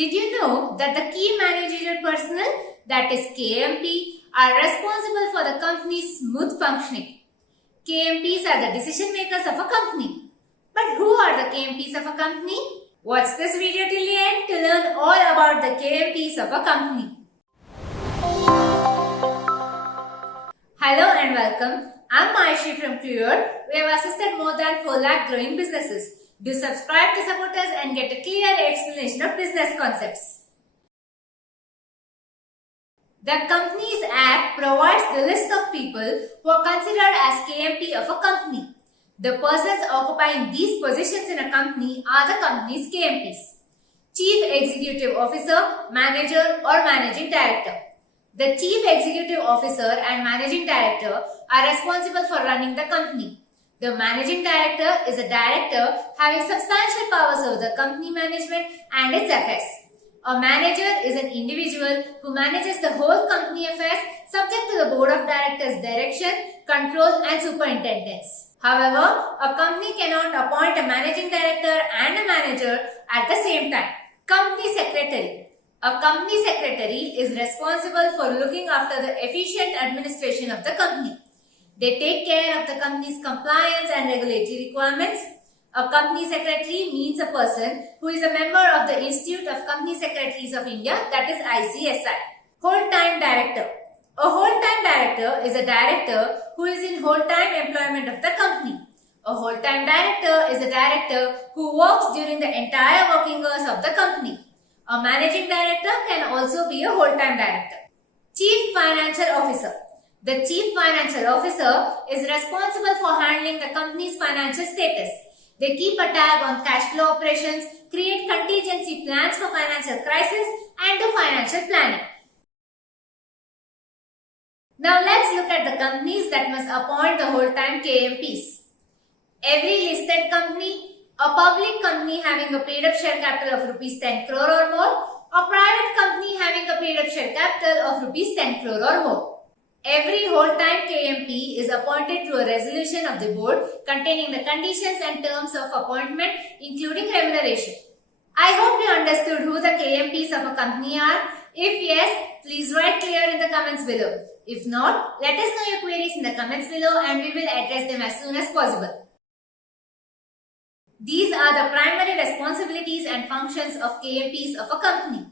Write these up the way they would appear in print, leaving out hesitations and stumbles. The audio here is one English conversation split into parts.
Did you know that the key managerial personnel, that is KMP, are responsible for the company's smooth functioning? KMPs are the decision makers of a company. But who are the KMPs of a company? Watch this video till the end to learn all about the KMPs of a company. Hello and welcome. I'm Maishi from Clear. We have assisted more than 4 lakh growing businesses. Do subscribe to support us and get a clear explanation of business concepts. The Companies Act provides the list of people who are considered as KMP of a company. The persons occupying these positions in a company are the company's KMPs. Chief Executive Officer, Manager or Managing Director. The Chief Executive Officer and Managing Director are responsible for running the company. The Managing Director is a director having substantial powers over the company management and its affairs. A manager is an individual who manages the whole company affairs subject to the Board of Directors' direction, control and superintendence. However, a company cannot appoint a Managing Director and a manager at the same time. Company Secretary. A company secretary is responsible for looking after the efficient administration of the company. They take care of the company's compliance and regulatory requirements. A company secretary means a person who is a member of the Institute of Company Secretaries of India, that is ICSI. Whole-time director. A whole-time director is a director who is in whole-time employment of the company. A whole-time director is a director who works during the entire working hours of the company. A managing director can also be a whole-time director. Chief Financial Officer. The Chief Financial Officer is responsible for handling the company's financial status. They keep a tab on cash flow operations, create contingency plans for financial crisis, and do financial planning. Now let's look at the companies that must appoint the whole-time KMPs. Every listed company, a public company having a paid-up share capital of rupees 10 crore or more, a private company having a paid-up share capital of rupees 10 crore or more. Every whole-time KMP is appointed through a resolution of the board containing the conditions and terms of appointment, including remuneration. I hope you understood who the KMPs of a company are. If yes, please write clear in the comments below. If not, let us know your queries in the comments below and we will address them as soon as possible. These are the primary responsibilities and functions of KMPs of a company.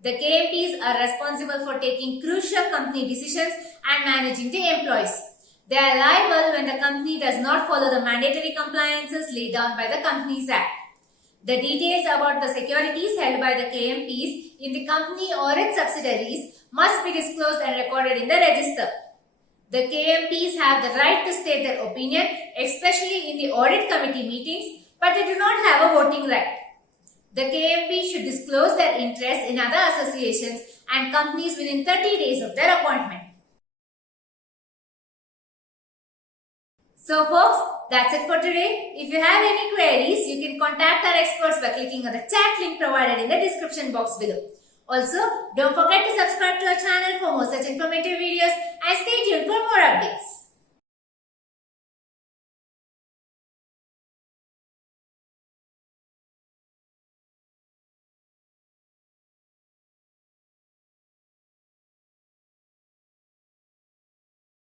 The KMPs are responsible for taking crucial company decisions and managing the employees. They are liable when the company does not follow the mandatory compliances laid down by the Companies Act. The details about the securities held by the KMPs in the company or its subsidiaries must be disclosed and recorded in the register. The KMPs have the right to state their opinion, especially in the audit committee meetings, but they do not have a voting right. The KMP should disclose their interest in other associations and companies within 30 days of their appointment. So folks, that's it for today. If you have any queries, you can contact our experts by clicking on the chat link provided in the description box below. Also, don't forget to subscribe to our channel for more such informative videos and stay tuned for more updates.